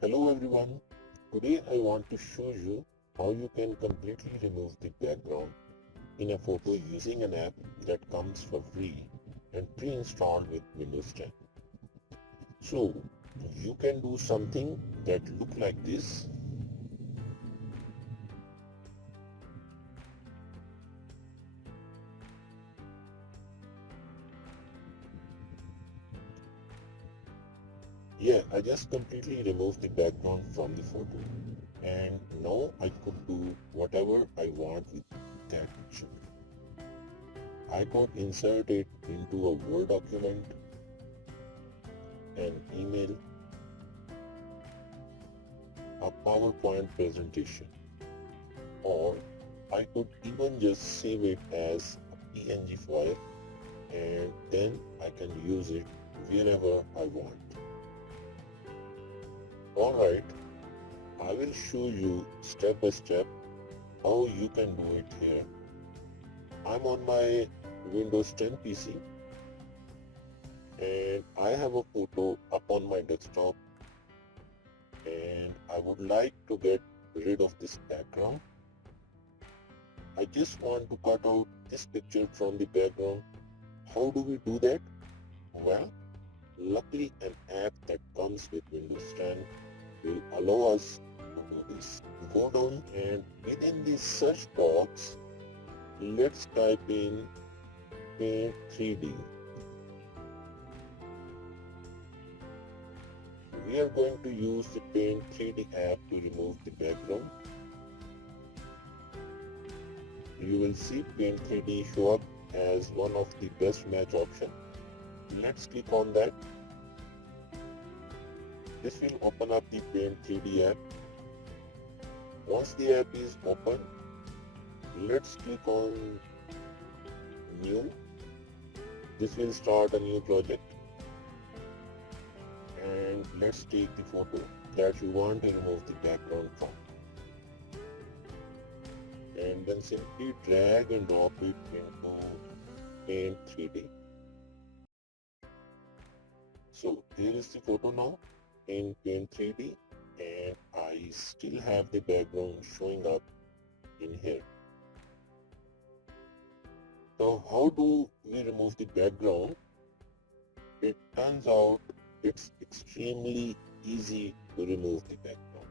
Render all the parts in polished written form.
Hello everyone, today I want to show you how you can completely remove the background in a photo using an app that comes for free and pre-installed with Windows 10. So you can do something that look like this. Yeah, I just completely removed the background from the photo and now I could do whatever I want with that picture. I could insert it into a Word document, an email, a PowerPoint presentation, or I could even just save it as a PNG file and then I can use it wherever I want. Alright, I will show you step by step how you can do it here. I'm on my Windows 10 PC and I have a photo up on my desktop and I would like to get rid of this background. I just want to cut out this picture from the background. How do we do that? Well, luckily an app that comes with Windows 10 will allow us to do this. Go down and within the search box, let's type in Paint 3D. We are going to use the Paint 3D app to remove the background. You will see Paint 3D show up as one of the best match option. Let's click on that. This will open up the Paint 3D app. Once the app is open, let's click on New. This will start a new project. And let's take the photo that you want to remove the background from. And then simply drag and drop it into Paint 3D. So here is the photo now in Paint 3D and I still have the background showing up in here. So how do we remove the background? It turns out it's extremely easy to remove the background.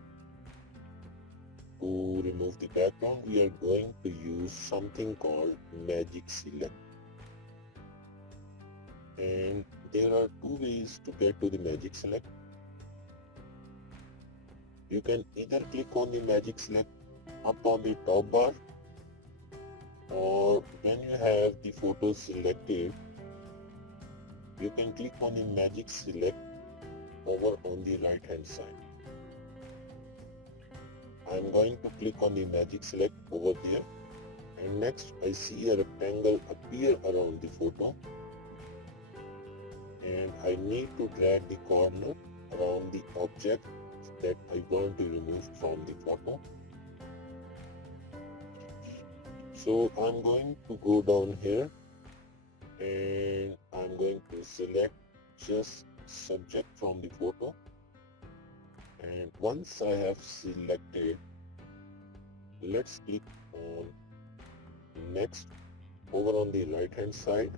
To remove the background, we are going to use something called Magic Select. And there are two ways to get to the Magic Select. You can either click on the Magic Select up on the top bar, or when you have the photo selected, you can click on the Magic Select over on the right hand side. I'm going to click on the Magic Select over there, and next I see a rectangle appear around the photo and I need to drag the corner around the object that I want to remove from the photo. So I'm going to go down here and I'm going to select just subject from the photo, and once I have selected, let's click on next over on the right hand side.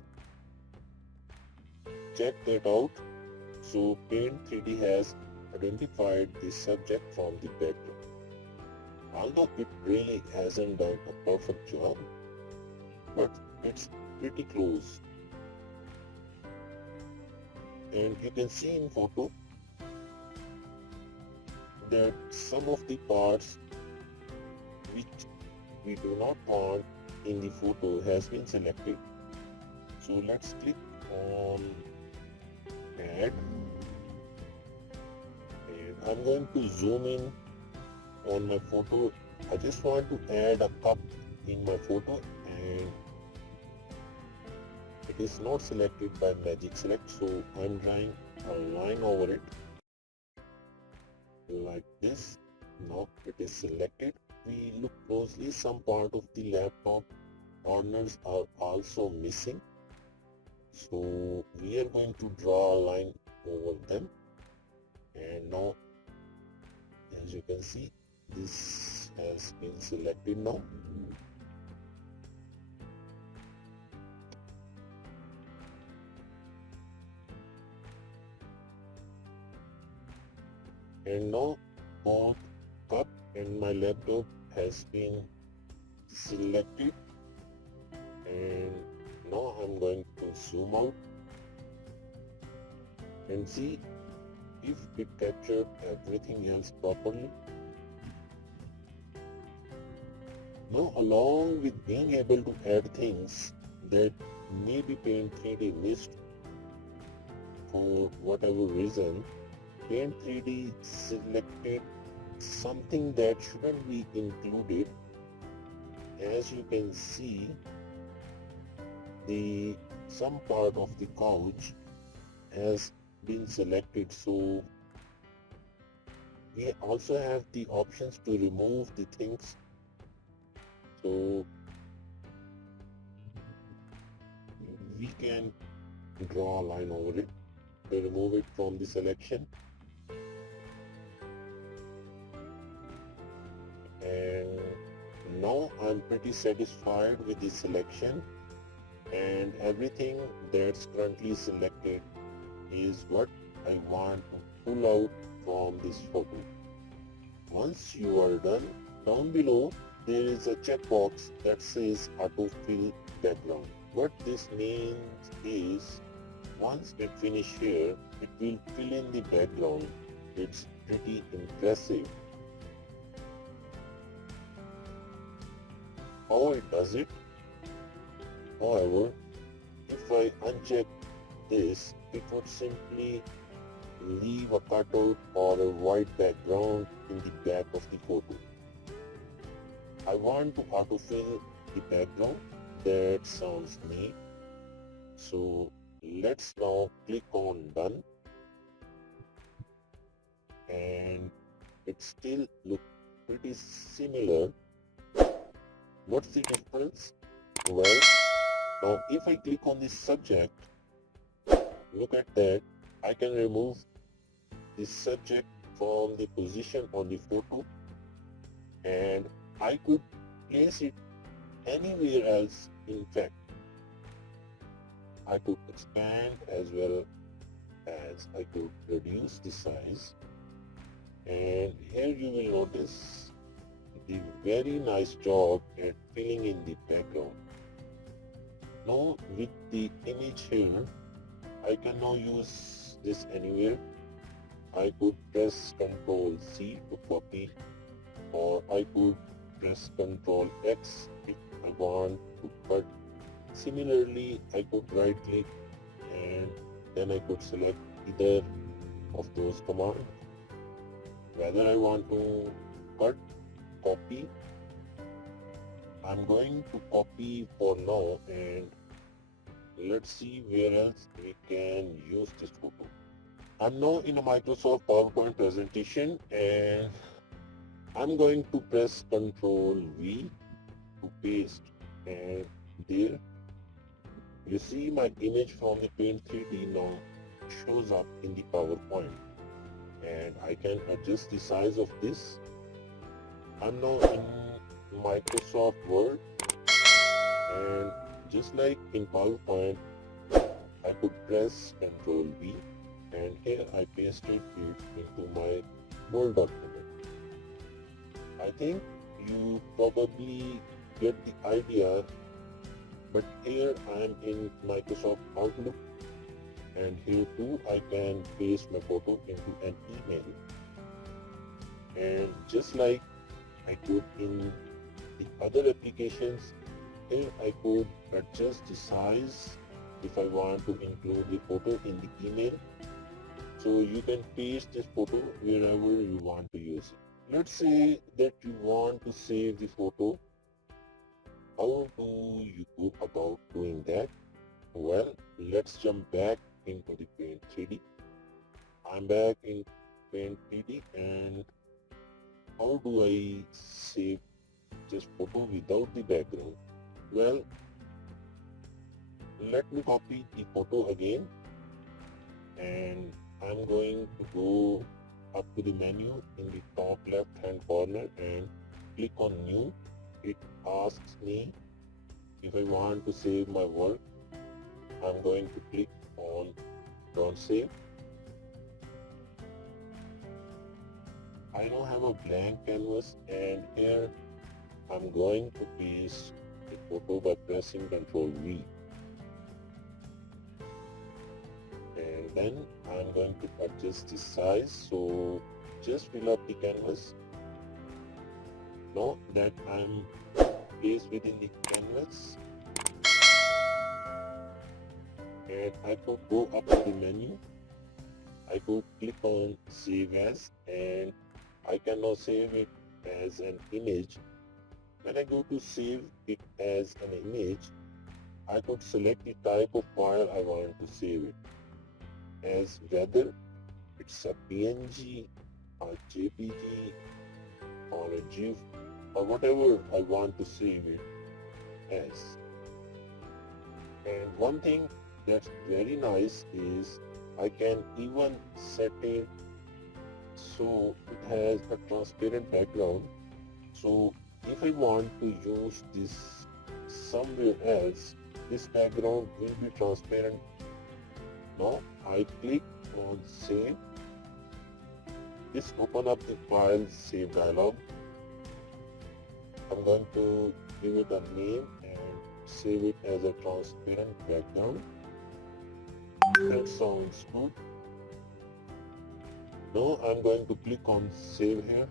Check that out. So Paint 3D has identified the subject from the background. Although it really hasn't done a perfect job, but it's pretty close. And you can see in photo that some of the parts which we do not want in the photo has been selected. So let's click on add, and I'm going to zoom in on my photo. I just want to add a cup in my photo and it is not selected by Magic Select, so I'm drawing a line over it like this. Now it is selected. We look closely, some part of the laptop corners are also missing, so we are going to draw a line over them. And now you can see, this has been selected now. And now both cup and my laptop has been selected, and now I'm going to zoom out and see if it captured everything else properly. Now, along with being able to add things that maybe Paint 3D missed for whatever reason, Paint 3D selected something that shouldn't be included. As you can see, some part of the couch has been selected, so we also have the options to remove the things. So we can draw a line over it to remove it from the selection. And now I'm pretty satisfied with the selection, and everything that's currently selected is what I want to pull out from this photo. Once you are done, down below there is a checkbox that says autofill background. What this means is once it finishes here, it will fill in the background. It's pretty impressive. How it does it? However, if I uncheck this, it would simply leave a cutout or a white background in the back of the photo. I want to autofill the background. That sounds neat. So let's now click on done, and it still looks pretty similar. What's the difference? Well, now if I click on the subject, look at that, I can remove the subject from the position on the photo, and I could place it anywhere else. In fact, I could expand as well as I could reduce the size. And here you will notice the very nice job at filling in the background. Now with the image here, I can now use this anywhere. I could press Ctrl C to copy, or I could press Ctrl X if I want to cut. Similarly, I could right click and then I could select either of those commands. Whether I want to cut, copy, I'm going to copy for now, and let's see where else we can use this photo. I'm now in a Microsoft PowerPoint presentation, and I'm going to press Ctrl V to paste, and there you see my image from the Paint 3D now shows up in the PowerPoint, and I can adjust the size of this. I'm now in Microsoft Word, and just like in PowerPoint, I could press Ctrl V, and here I pasted it into my Word document. I think you probably get the idea, but here I am in Microsoft Outlook, and here too I can paste my photo into an email. And just like I could in the other applications, here I could adjust the size if I want to include the photo in the email. So you can paste this photo wherever you want to use it. Let's say that you want to save the photo. How do you go about doing that? Well, let's jump back into the Paint 3D. I'm back in Paint 3D, and how do I save this photo without the background? Well, let me copy the photo again, and I'm going to go up to the menu in the top left hand corner and click on new. It asks me if I want to save my work. I'm going to click on don't save. I now have a blank canvas, and here I'm going to paste the photo by pressing Ctrl V. And then I'm going to adjust the size, so just fill up the canvas. Now that I'm placed within the canvas, and I could go up to the menu. I could click on save as, and I can now save it as an image. When I go to save it as an image, I could select the type of file I want to save it as, whether it's a PNG or JPG or a GIF or whatever I want to save it as. And one thing that's very nice is I can even set it so it has a transparent background. So if I want to use this somewhere else, this background will be transparent. Now I click on save. This open up the file save dialog. I'm going to give it a name and save it as a transparent background. That sounds good. Now I'm going to click on save here.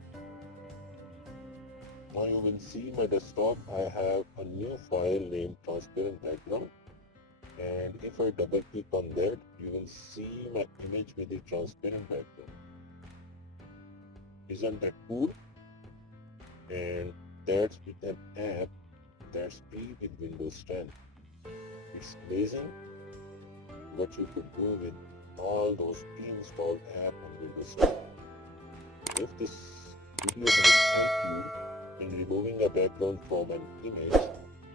Now you will see my desktop. I have a new file named transparent background, and if I double click on that, you will see my image with the transparent background. Isn't that cool? And that's with an app that's free with Windows 10. It's amazing what you could do with all those pre-installed apps on Windows 10. If this video has helped you in removing a background from an image,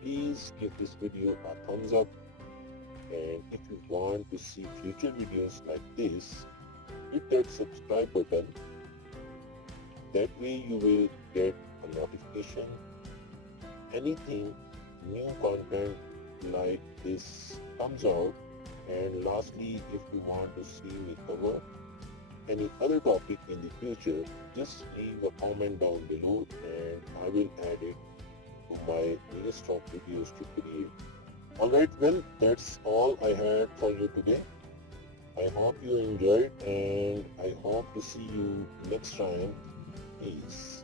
please give this video a thumbs up. And if you want to see future videos like this, hit that subscribe button. That way you will get a notification. Anything new content like this comes out. And lastly, if you want to see me cover any other topic in the future, just leave a comment down below and I will add it to my list of videos to create. Alright, well, that's all I had for you today. I hope you enjoyed, and I hope to see you next time. Peace.